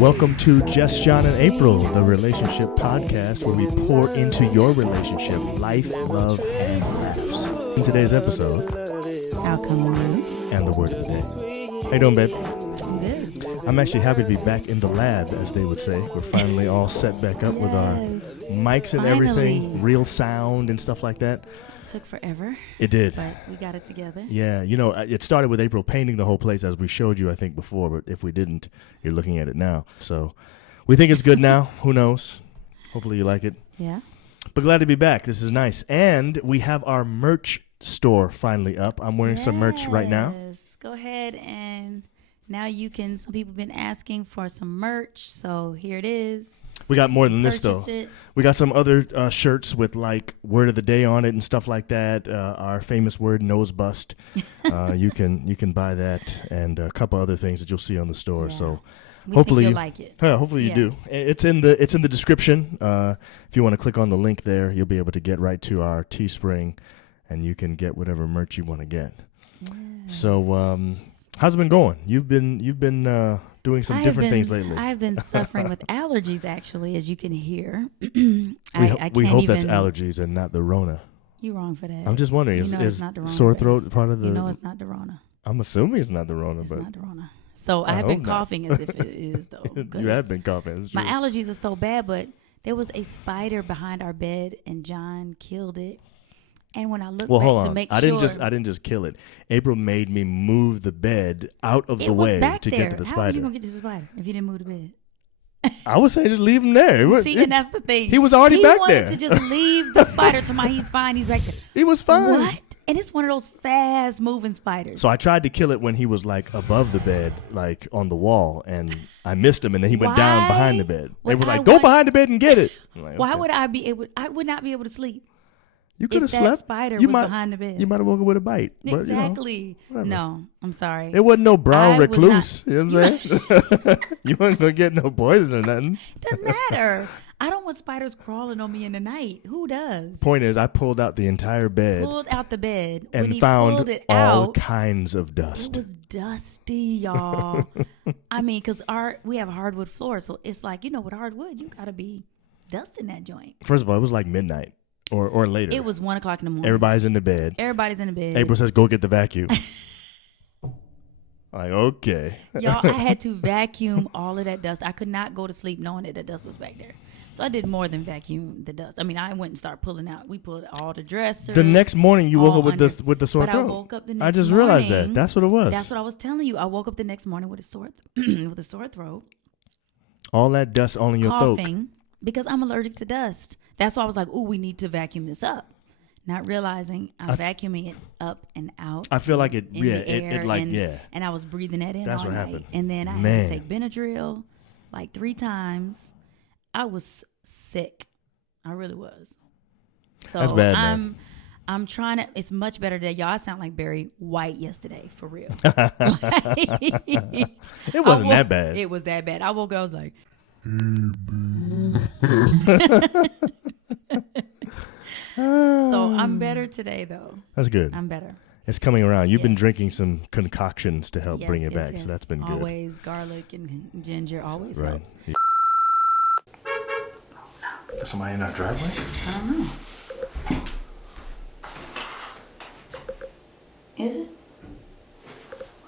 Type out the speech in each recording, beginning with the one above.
Welcome to Just John and April, the relationship podcast where we pour into your relationship life, love, and laughs. In today's episode, Outcome and the word of the day. How you doing, babe? good. I'm actually happy to be back in the lab, as they would say. We're finally all set back up with our mics and everything, real sound and stuff like that. Took forever. It did. But we got it together. Yeah, you know, it started with April painting the whole place, as we showed you, I think, before. But if we didn't, you're looking at it now. So we think it's good now. Who knows? Hopefully you like it. Yeah. But glad to be back. This is nice. And we have our merch store finally up. I'm wearing some merch right now. Yes. Go ahead and now you can. Some people have been asking for some merch. So here it is. We got more than this, though. It. We got some other shirts with, like, word of the day on it and stuff like that. Our famous word, nose bust. You can buy that and a couple other things that you'll see on the store. Yeah. So Hopefully you'll like it. Hopefully you do. It's in the description. If you want to click on the link there, you'll be able to get right to our Teespring, and you can get whatever merch you want to get. Yes. So how's it been going? You've been doing some different things lately. I've been suffering with allergies, actually, as you can hear. We hope that's allergies and not the Rona. You're wrong for that. I'm just wondering, is sore throat part of the... You know it's not the Rona. I'm assuming it's not the Rona, It's but... not the Rona. So I have hope been not. coughing as if it is, though. You have been coughing. It's true. My allergies are so bad, but there was a spider behind our bed, and John killed it. And when I looked back to make sure... I didn't just kill it. April made me move the bed out of the way to get to the spider. How are you going to get to the spider if you didn't move the bed? I would say just leave him there. And that's the thing. He was already back there. He wanted to just leave the spider to he's fine, he's back there. He was fine. What? And it's one of those fast-moving spiders. So I tried to kill it when he was, like, above the bed, like, on the wall, and I missed him, and then he went down behind the bed. They was like, go behind the bed and get it. Like, why okay. would I be able... I would not be able to sleep. You could have slept. That spider was behind the bed. You might have woken with a bite. Exactly. But, no, I'm sorry. It wasn't no brown recluse. You know what I'm saying? You wasn't going to get no poison or nothing. Doesn't matter. I don't want spiders crawling on me in the night. Who does? Point is, I pulled out the entire bed. Pulled out the bed. And when he found pulled it all out, kinds of dust. It was dusty, y'all. I mean, because we have a hardwood floor. So it's like, with hardwood, you got to be dusting that joint. First of all, it was like midnight. Or later. It was 1 o'clock in the morning. Everybody's in the bed. April says, go get the vacuum. Like, okay. Y'all, I had to vacuum all of that dust. I could not go to sleep knowing that the dust was back there. So I did more than vacuum the dust. I mean, I went and started pulling out. We pulled all the dressers. The next morning, you woke up with the sore throat. I woke up the next morning. I just realized that. That's what it was. That's what I was telling you. I woke up the next morning with a sore throat. All that dust on your throat. Coughing, because I'm allergic to dust. That's why I was like, we need to vacuum this up. Not realizing I'm vacuuming it up and out. I feel like it, And I was breathing that in That's all what night. happened. And then I had to take Benadryl like 3 times. I was sick. I really was. So that's bad, man. I'm trying to, it's much better today. Y'all, I sound like Barry White yesterday, for real. It wasn't that bad. It was that bad. I woke up, I was like, so I'm better today, though. That's good. I'm better. It's coming around. You've been drinking some concoctions to help bring it back, yes. so that's been good. Always garlic and ginger always helps. Yeah. Somebody in our driveway? I don't know. Is it?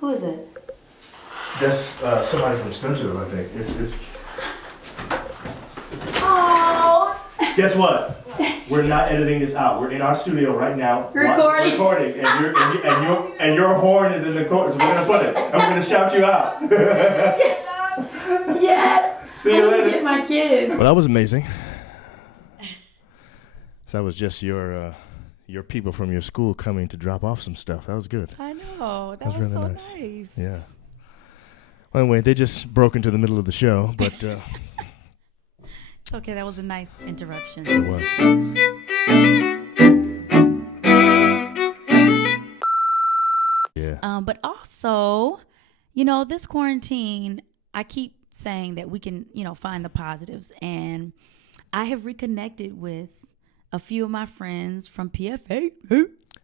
Who is it? That's somebody from Spencerville, I think. It's. Oh. Guess what? We're not editing this out. We're in our studio right now. Recording. And your horn is in the corner. So we're gonna put it. And we're gonna shout you out. Yes. See you later. Get my kids. Well, that was amazing. That was just your people from your school coming to drop off some stuff. That was good. I know. That was really so nice. Yeah. Well, anyway, they just broke into the middle of the show, but it's okay. That was a nice interruption. It was. Yeah. But also, this quarantine, I keep saying that we can, find the positives. And I have reconnected with a few of my friends from PFA.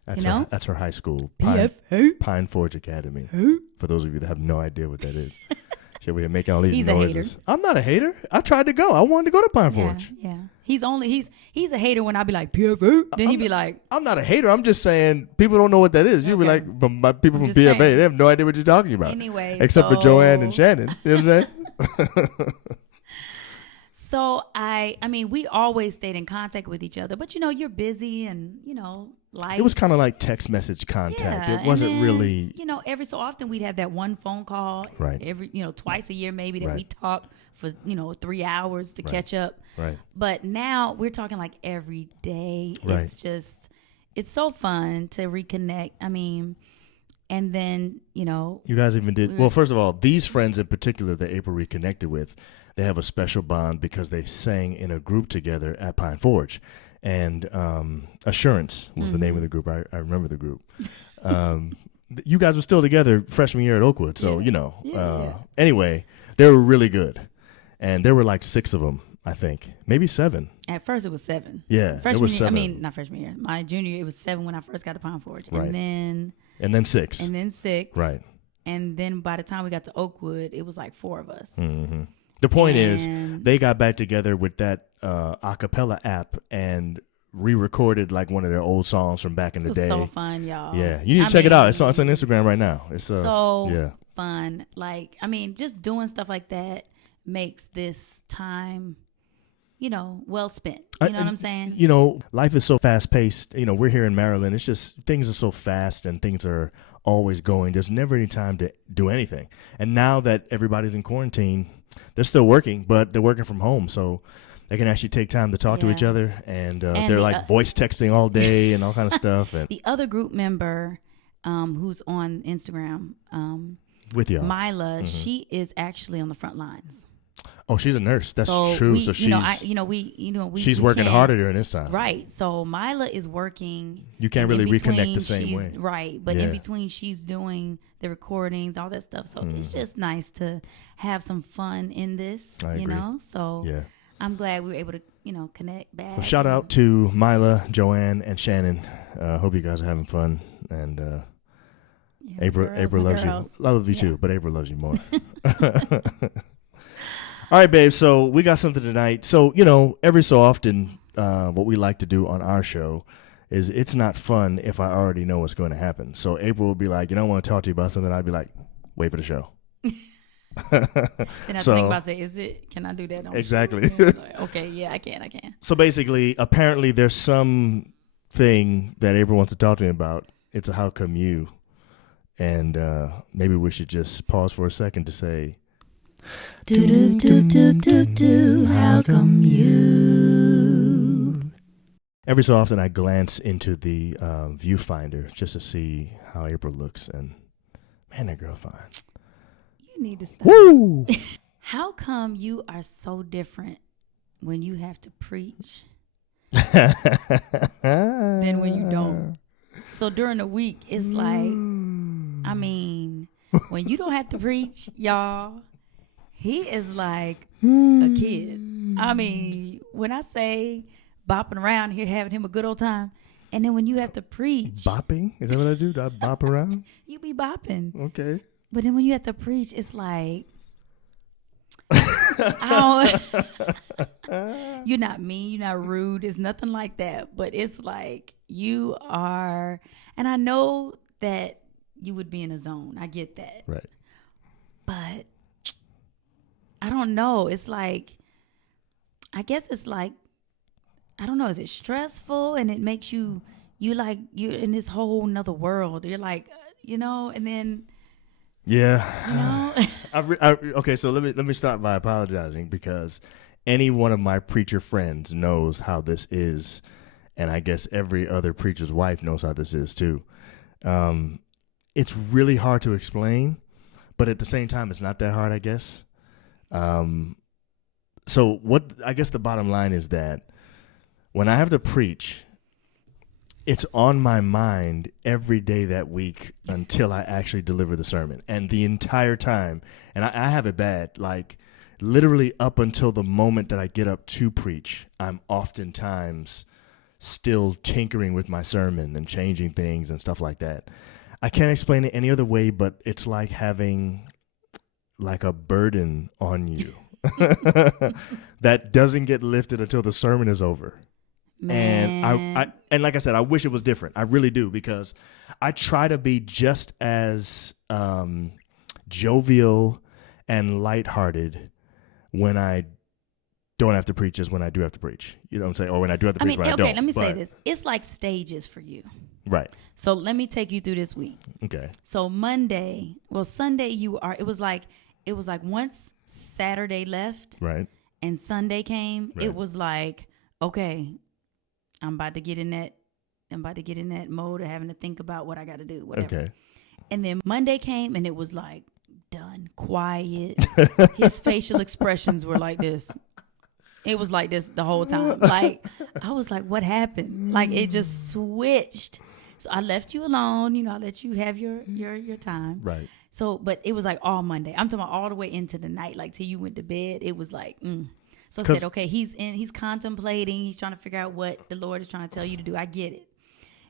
That's her high school, PFA. Pine Forge Academy. For those of you that have no idea what that is. Shit, we're making all these He's noises. a hater. I'm not a hater. I tried to go. I wanted to go to Pine Forge. Yeah. He's a hater when I be like PFA. Then he be like, I'm not a hater. I'm just saying people don't know what that is. You'll be like, but my people from just PFA, saying. they have no idea what you're talking about. Anyway, except for Joanne and Shannon. You know what I'm saying? So I mean, we always stayed in contact with each other, but you're busy and life. It was kind of like text message contact. Yeah, It wasn't and then, really. every so often we'd have that one phone call. Right. Every twice a year maybe that Right. we talk for 3 hours to catch up. Right. But now we're talking like every day. Right. It's so fun to reconnect. I mean, and then You guys even did well. First of all, these friends in particular that April reconnected with, they have a special bond because they sang in a group together at Pine Forge, and Assurance was the name of the group. I remember the group. You guys were still together freshman year at Oakwood, so Anyway, they were really good, and there were like 6 of them, I think, maybe 7. At first it was 7. Yeah, freshman it was year, 7. I mean, not freshman year. My junior year, it was 7 when I first got to Pine Forge, Right. and then 6. then 6, Right. And then by the time we got to Oakwood, it was like 4 of us. Mm-hmm. The point is, And- they got back together with that a cappella app and re-recorded like one of their old songs from back in It the was day. so fun, y'all. Yeah, you need to check it out. It's on Instagram right now. It's so fun. Like, I mean, just doing stuff like that makes this time, well spent. You know what I'm saying? Life is so fast paced. We're here in Maryland. It's just things are so fast and things are always going. There's never any time to do anything. And now that everybody's in quarantine, they're still working, but they're working from home, so they can actually take time to talk to each other. And they're like voice texting all day and all kind of stuff. And the other group member, who's on Instagram, with y'all, Mila, she is actually on the front lines. Oh, she's a nurse. That's true. We, so she's we working can't- harder during this time. Right. So Mila is working. You can't and really in between, reconnect the same way. Right. But in between, she's doing the recordings, all that stuff. So it's just nice to have some fun in this, I agree. So Yeah. I'm glad we were able to, connect back. Well, shout out to Mila, Joanne, and Shannon. Hope you guys are having fun. And April loves you. I love you too, but April loves you more. All right, babe. So we got something tonight. So, every so often, what we like to do on our show is it's not fun if I already know what's going to happen. So April will be like, I want to talk to you about something. I'd be like, wait for the show. Then I think about can I do that on exactly. the show? Like, okay, yeah, I can. So basically, apparently there's some thing that April wants to talk to me about. It's a how come you. And maybe we should just pause for a second to say, how come you? Every so often I glance into the viewfinder just to see how April looks, and man, that girl fine. You need to stop. Woo! How come you are so different when you have to preach than when you don't? So during the week, it's like, I mean, when you don't have to preach, y'all, he is like a kid. I mean, when I say bopping around here, having him a good old time, and then when you have to preach. Bopping? Is that what I do? Do I bop around? You be bopping. Okay. But then when you have to preach, it's like, you're not mean, you're not rude. It's nothing like that. But it's like you are, and I know that you would be in a zone. I get that. Right. But I don't know. It's like, I guess it's like, I don't know. Is it stressful? And it makes you're in this whole nother world. You're like, and then. Yeah. Okay, so let me start by apologizing because any one of my preacher friends knows how this is, and I guess every other preacher's wife knows how this is too. It's really hard to explain, but at the same time, it's not that hard, I guess. So what I guess the bottom line is that when I have to preach, it's on my mind every day that week until I actually deliver the sermon. And the entire time, and I have it bad, like literally up until the moment that I get up to preach, I'm oftentimes still tinkering with my sermon and changing things and stuff like that. I can't explain it any other way, but it's like having like a burden on you that doesn't get lifted until the sermon is over. Man. And and like I said, I wish it was different. I really do, because I try to be just as jovial and lighthearted when I don't have to preach as when I do have to preach. You know what I'm saying? Or when I do have to preach, when I don't. Okay, let me say this. It's like stages for you. Right. So let me take you through this week. Okay. So Sunday it was like once Saturday left, right, and Sunday came, right, it was like, okay, I'm about to get in that mode of having to think about what I got to do, whatever. Okay. And then Monday came, and it was like, done, quiet. His facial expressions were like this. It was like this the whole time. Like, I was like, what happened? Like, it just switched. So I left you alone. I let you have your time. Right. So, but it was like all Monday. I'm talking about all the way into the night, like till you went to bed. It was like, So I said, okay, he's contemplating. He's trying to figure out what the Lord is trying to tell you to do. I get it.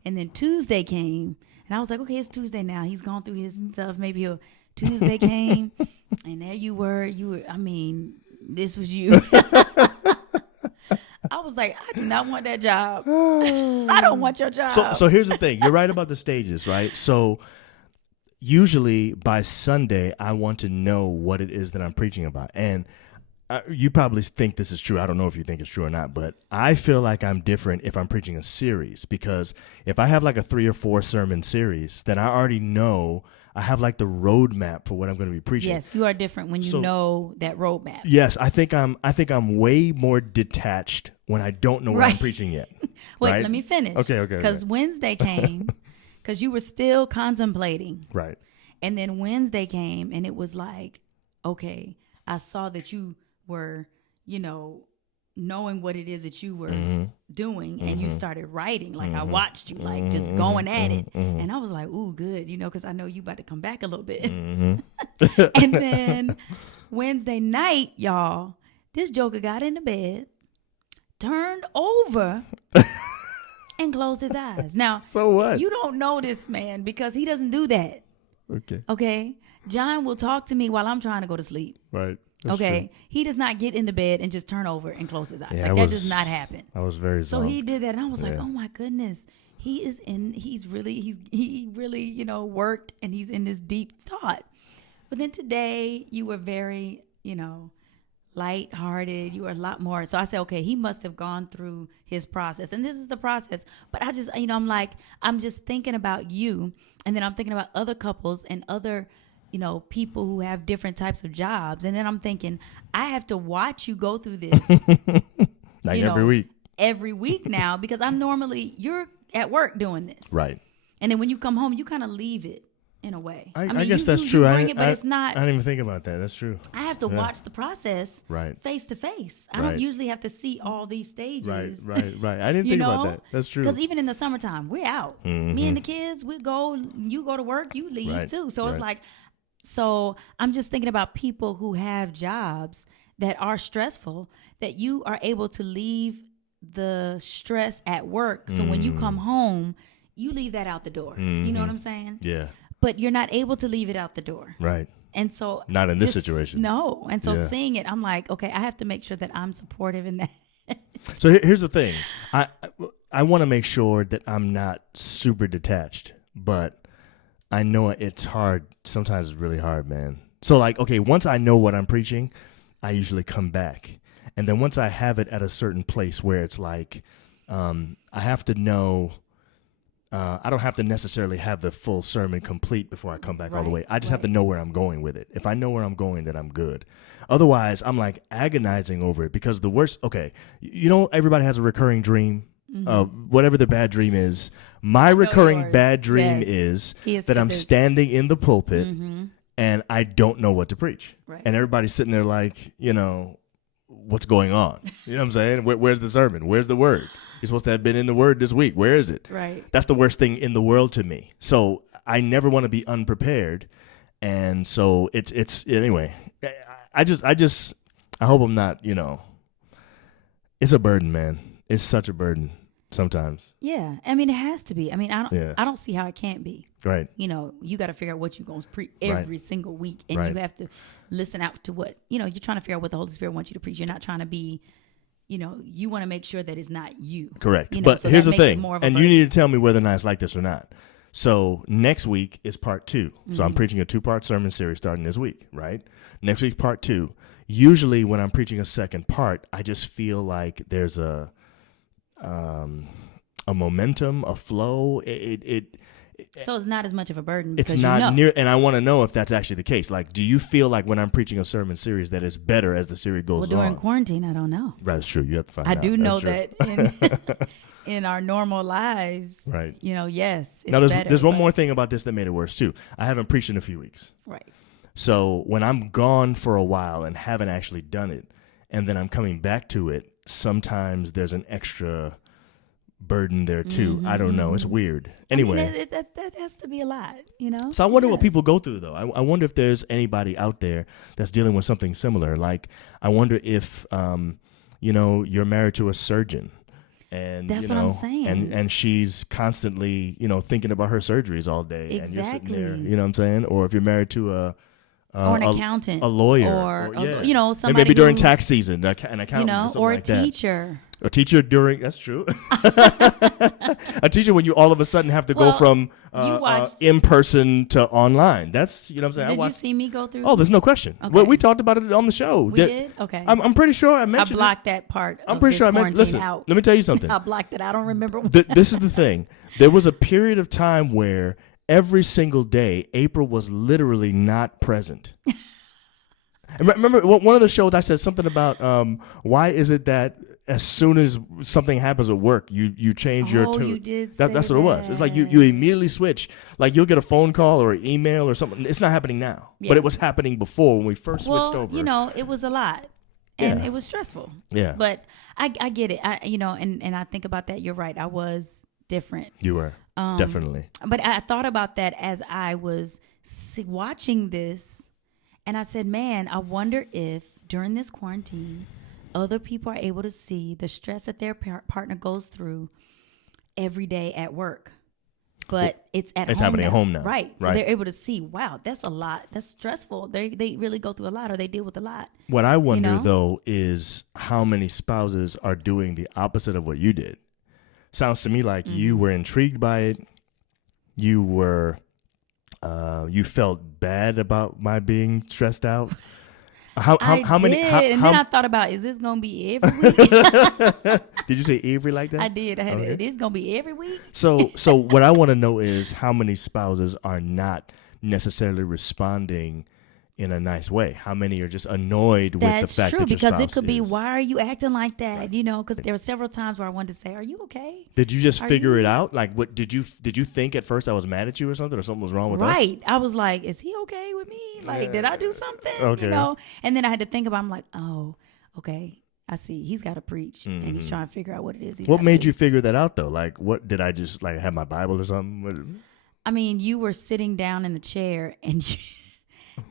And then Tuesday came, and I was like, okay, it's Tuesday now. He's gone through his stuff. Maybe Tuesday came, and there you were. I mean, this was you. I was like, I do not want that job. I don't want your job. So here's the thing. You're right about the stages, right? So usually by Sunday, I want to know what it is that I'm preaching about. And you probably think this is true. I don't know if you think it's true or not, but I feel like I'm different if I'm preaching a series, because if I have like a 3 or 4 sermon series, then I already know I have like the roadmap for what I'm going to be preaching. Yes, you are different when you know that roadmap. Yes, I think I'm way more detached when I don't know what I'm preaching yet. Wait, right? let me finish. Okay. Because Wednesday came, because you were still contemplating. Right. And then Wednesday came, and it was like, okay, I saw that you were, knowing what it is that you were doing, and you started writing. Like, I watched you, like, just going at it. And I was like, ooh, good, because I know you about to come back a little bit. And then Wednesday night, y'all, this joker got in the bed, turned over, and closed his eyes. Now, so what? You don't know this man because he doesn't do that. Okay. John will talk to me while I'm trying to go to sleep. Right. That's okay. True. He does not get in the bed and just turn over and close his eyes. Yeah, that does not happen. I was very So zoned. he did that, and I was like, oh my goodness. He really, worked, and he's in this deep thought. But then today you were very, lighthearted. You were a lot more. So I said, okay, he must have gone through his process, and this is the process. But I just, I'm just thinking about you, and then I'm thinking about other couples and other, people who have different types of jobs, and then I'm thinking, I have to watch you go through this, like every week now, because you're at work doing this, right? And then when you come home, you kind of leave it. In a way, I guess that's true. It's not. I didn't even think about that. That's true. I have to watch the process, face to face. I don't usually have to see all these stages. Right. I didn't think about that. That's true. Because even in the summertime, we're out. Me and the kids, we go. You go to work, you leave too. So it's like, so I'm just thinking about people who have jobs that are stressful, that you are able to leave the stress at work. So when you come home, you leave that out the door. You know what I'm saying? Yeah. But you're not able to leave it out the door. Right. And so. Not in this situation. No. And so seeing it, I'm like, okay, I have to make sure that I'm supportive in that. So here's the thing. I want to make sure that I'm not super detached, but I know it's hard. Sometimes it's really hard, man. So like, okay, once I know what I'm preaching, I usually come back. And then once I have it at a certain place where it's like, I have to know. I don't have to necessarily have the full sermon complete before I come back all the way. I just have to know where I'm going with it. If I know where I'm going, then I'm good. Otherwise, I'm like agonizing over it, because the worst, okay, everybody has a recurring dream. Whatever the bad dream is. My recurring bad dream is that I'm standing in the pulpit and I don't know what to preach. Right. And everybody's sitting there like, what's going on? You know what I'm saying? Where's the sermon? Where's the word? You're supposed to have been in the word this week. Where is it? Right. That's the worst thing in the world to me. So I never want to be unprepared. And so it's anyway, I hope I'm not, it's a burden, man. It's such a burden. sometimes. Yeah. I mean, it has to be. I mean, Yeah. I don't see how it can't be. Right. You know, you got to figure out what you're going to preach every single week. And you have to listen out to what, you know, you're trying to figure out what the Holy Spirit wants you to preach. You're not trying to be, you know, you want to make sure that it's not you. Correct. You know, but so here's the makes it thing. more of a And burden. you need to tell me whether or not it's like this or not. So next week is part 2. So I'm preaching a 2-part sermon series starting this week, right? Next week, part 2. Usually when I'm preaching a second part, I just feel like there's a momentum, a flow. So it's not as much of a burden. It's Because not you know. near, and I want to know if that's actually the case. Like, do you feel like when I'm preaching a sermon series that it's better as the series goes Well, during on? quarantine, I don't know. That's true. You have to find out. I do know That's that in our normal lives, right. you know, yes. It's Now, better, there's one but- more thing about this that made it worse, too. I haven't preached in a few weeks. Right. So when I'm gone for a while and haven't actually done it, and then I'm coming back to it, sometimes there's an extra burden there, too. I don't know. It's weird. Anyway. I mean, that has to be a lot, you know? So I wonder what Yes. people go through, though. I wonder if there's anybody out there that's dealing with something similar. Like, I wonder if, you know, you're married to a surgeon. And, That's you what know, I'm saying. And she's constantly, you know, thinking about her surgeries all day. And you're sitting there, Exactly. you know what I'm saying? Or if you're married to or an accountant. a lawyer. Or, yeah. you know, And somebody maybe during who, tax season, an accountant. you know, something or like a that. teacher. A teacher during, that's true. A teacher when you all of a sudden have to go Well, from you watched- in person to online. That's, you know what I'm saying? Did you see me go through? Oh, there's no question. Okay. Well, we talked about it on the show. We did? Okay. I'm pretty sure I I mentioned blocked that part I'm of pretty this sure I quarantine mentioned. Listen, out. let me tell you something. I blocked it. I don't remember. This is the thing. There was a period of time where every single day, April was literally not present. And remember, one of the shows I said something about why is it that as soon as something happens at work, you change your tune. You did That's say what it was. It's like you immediately switch. Like you'll get a phone call or an email or something. It's not happening now, but it was happening before when we first switched over. You know, it was a lot. And Yeah. it was stressful. Yeah. But I get it. You know, and I think about that. You're right. I was different. You were definitely. But I thought about that as I was watching this. And I said, man, I wonder if during this quarantine, other people are able to see the stress that their partner goes through every day at work. But it's at home. It's happening at home now. Right. So Right. they're able to see, wow, that's a lot. That's stressful. They really go through a lot, or they deal with a lot. What I wonder, know? though, is how many spouses are doing the opposite of what you did. Sounds to me like you were intrigued by it. You were, you felt bad about my being stressed out. How many? And then I thought about, is this gonna be every week? Did you say Avery like that? I did. I had Okay. it. It's gonna be every week. So what I want to know is how many spouses are not necessarily responding in a nice way. How many are just annoyed with the That's fact true, that your because spouse it could be, is- why are you acting like that? You know, because there were several times where I wanted to say, are you okay? Did you just Are figure you- it out? Like, what did you think at first I was mad at you or something, or something was wrong with us? Right. I was like, is he okay with me? Like, did I do something? Okay. You know? And then I had to think about, I'm like, oh, okay. I see. He's got to preach, and he's trying to figure out what it is. What made you figure that out though? Like, what did I just like have my Bible or something? What- I mean, you were sitting down in the chair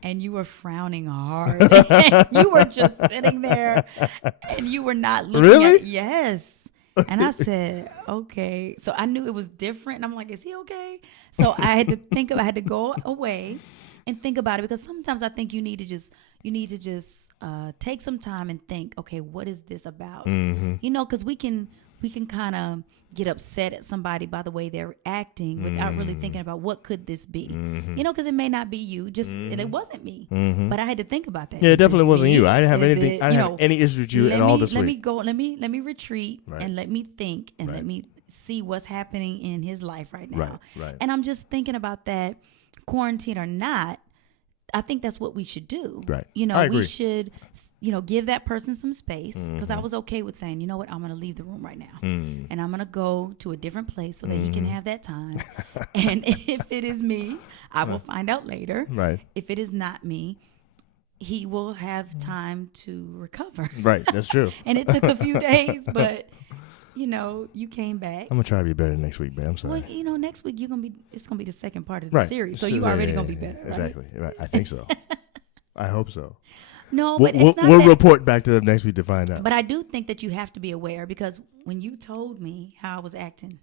and you were frowning hard. You were just sitting there and you were not looking Really? at, yes. And I said, okay. So I knew it was different. And I'm like, is he okay? So I had to go away and think about it, because sometimes I think you need to just take some time and think, okay, what is this about? You know, because we can kind of get upset at somebody by the way they're acting without really thinking about what could this be. You know, because it may not be you, just and it wasn't me. But I had to think about that. Yeah, it Is definitely this wasn't me? you. I didn't have Is anything. it, I you didn't know, have any issues with you at all this let me week. go. Let me retreat Right. and let me think and Right. let me see what's happening in his life right now. Right. And I'm just thinking about that, quarantine or not. I think that's what we should do. Right. You know, I agree. we should, you know, give that person some space, because I was okay with saying, you know what, I'm going to leave the room right now. And I'm going to go to a different place so that he can have that time. And if it is me, I will find out later. Right. If it is not me, he will have time to recover. Right. That's true. And it took a few days, but you know, you came back. I'm gonna try to be better next week, man. I'm sorry. Well, you know, next week it's gonna be the second part of the right. series, so you already gonna be better. Right? Exactly. Right. I think so. I hope so. No, but it's not we'll that, report back to them next week to find out. But I do think that you have to be aware, because when you told me how I was acting.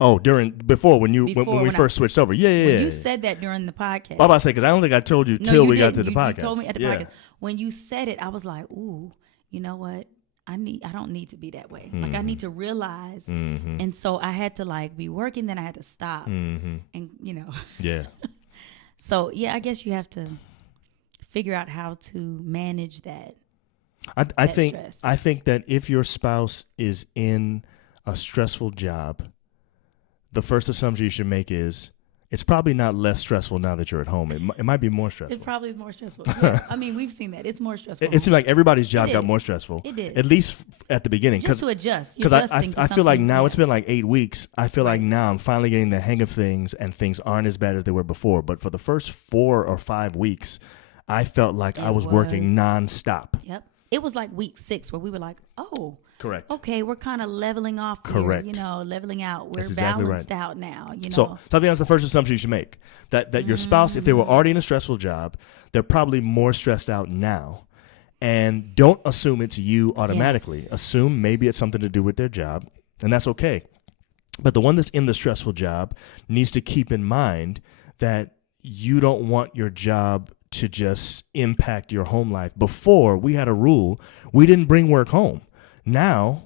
Oh, before when we first switched over. Yeah. You said that during the podcast. I'm about to say, because I don't think I told you till we got to the podcast. You told me at the podcast. When you said it, I was like, ooh, you know what? I don't need to be that way. Mm-hmm. Like, I need to realize. Mm-hmm. And so I had to like be working, then I had to stop. Mm-hmm. And Yeah. So I guess you have to figure out how to manage that. I think stress. I think that if your spouse is in a stressful job, the first assumption you should make is it's probably not less stressful now that you're at home. It might be more stressful. It probably is more stressful. Yeah. I mean, we've seen that. It's more stressful. It seems like everybody's job got more stressful. It did. At least at the beginning. Just to adjust. Because I feel like now it's been like 8 weeks. I feel like now I'm finally getting the hang of things, and things aren't as bad as they were before. But for the first 4 or 5 weeks, I felt like I was working nonstop. Yep. It was like week 6 where we were like, oh. Correct. Okay, we're kind of leveling off. Correct. Here, leveling out. We're exactly balanced right. out now. So I think that's the first assumption you should make. That your spouse, if they were already in a stressful job, they're probably more stressed out now. And don't assume it's you automatically. Yeah. Assume maybe it's something to do with their job, and that's okay. But the one that's in the stressful job needs to keep in mind that you don't want your job to just impact your home life. Before, we had a rule. We didn't bring work home. Now,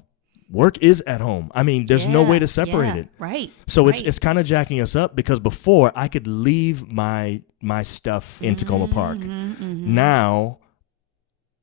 work is at home. I mean, there's no way to separate it. Right. So it's kind of jacking us up, because before I could leave my stuff in Tacoma Park. Mm-hmm. Now,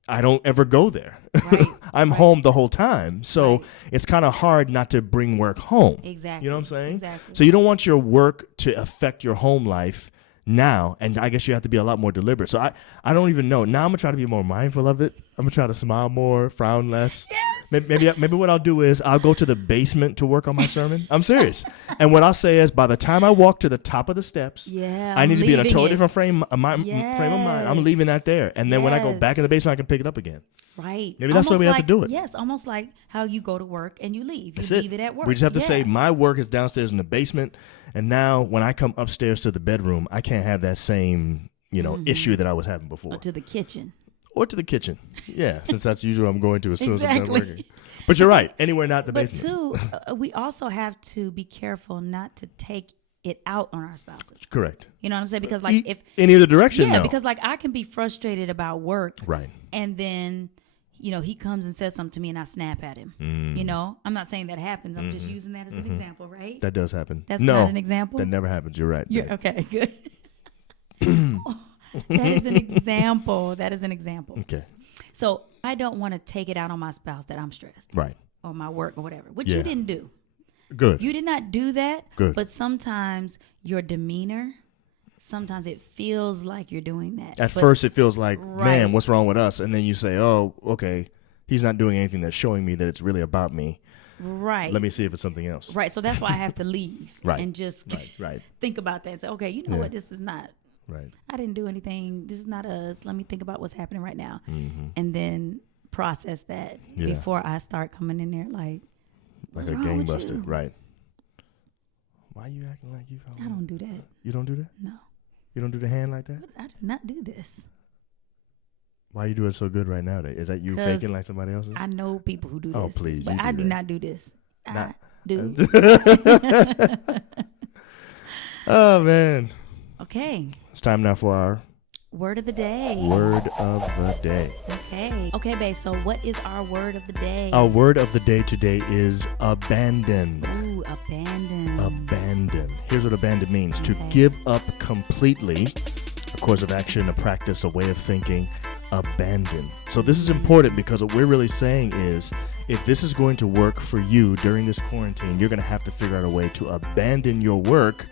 I don't ever go there. Right. I'm home the whole time. So it's kind of hard not to bring work home. Exactly. You know what I'm saying? Exactly. So you don't want your work to affect your home life now, and I guess you have to be a lot more deliberate. So I don't even know. Now I'm going to try to be more mindful of it. I'm going to try to smile more, frown less. Yes. Maybe what I'll do is I'll go to the basement to work on my sermon. I'm serious. And what I'll say is, by the time I walk to the top of the steps, I need to be in a totally different frame of mind. I'm leaving that there. And then when I go back in the basement, I can pick it up again. Right. Maybe that's the way we have to do it. Yes, almost like how you go to work and you leave. That's leave it at work. We just have to say my work is downstairs in the basement, and now when I come upstairs to the bedroom, I can't have that same issue that I was having before. Or to the kitchen. Yeah, since that's usually what I'm going to as soon as I'm done working. But you're right. Anywhere not the basement. But two, we also have to be careful not to take it out on our spouses. Correct. You know what I'm saying? Because like if in either direction, yeah, because like I can be frustrated about work, right? And then he comes and says something to me, and I snap at him. I'm not saying that happens. I'm just using that as an example, right? That does happen. That's not an example. That never happens. You're right. Okay, good. That is an example. Okay. So I don't want to take it out on my spouse that I'm stressed. Right. Or my work or whatever, which you didn't do. Good. You did not do that. Good. But sometimes your demeanor, sometimes it feels like you're doing that. At first it feels like, man, what's wrong with us? And then you say, oh, okay, he's not doing anything that's showing me that it's really about me. Right. Let me see if it's something else. Right. So that's why I have to leave. Right. And just think about that and say, okay, you know what? This is not. Right. I didn't do anything. This is not us. Let me think about what's happening right now. Mm-hmm. And then process that before I start coming in there like a gangbuster. Right. Why are you acting like you? I don't do that. You don't do that? No. You don't do the hand like that? I do not do this. Why are you doing so good right now? Is that you faking like somebody else is? I know people who do this. Oh, please. But I do not do this. I do. Oh, man. Okay. It's time now for our word of the day. Word of the day. Okay, babe. So what is our word of the day? Our word of the day today is abandon. Ooh, abandon. Abandon. Here's what abandon means. Okay. To give up completely. A course of action, a practice, a way of thinking. Abandon. So this is important because what we're really saying is if this is going to work for you during this quarantine, you're going to have to figure out a way to abandon your work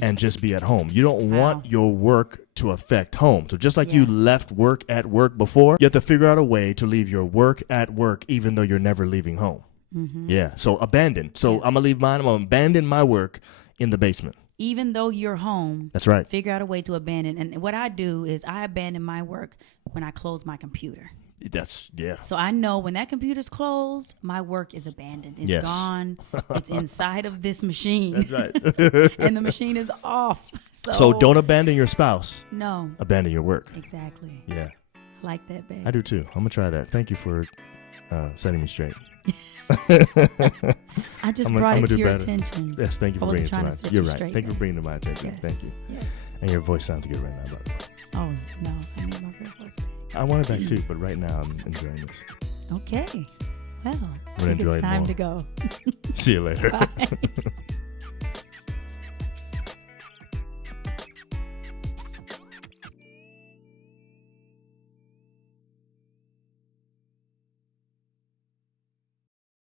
and just be at home. You don't want your work to affect home. So just like you left work at work before, you have to figure out a way to leave your work at work even though you're never leaving home. Mm-hmm. Yeah. So abandon. So I'm going to leave mine. I'm going to abandon my work in the basement. Even though you're home. That's right. Figure out a way to abandon. And what I do is I abandon my work when I close my computer. So I know when that computer's closed, my work is abandoned. It's gone. It's inside of this machine. That's right. And the machine is off. So don't abandon your spouse. No. Abandon your work. Exactly. Yeah. like that, babe. I do too. I'm gonna try that. Thank you for setting me straight. I just brought it to your attention. Yes, thank you for bringing it to my attention. You're right. Thank you for bringing it to my attention. Yes. Thank you. Yes. And your voice sounds good right now, by the way. Oh, no. I need my real voice back. I want it back too, but right now I'm enjoying this. Okay. Well, I'm gonna enjoy it's time more. to go. See you later. Bye.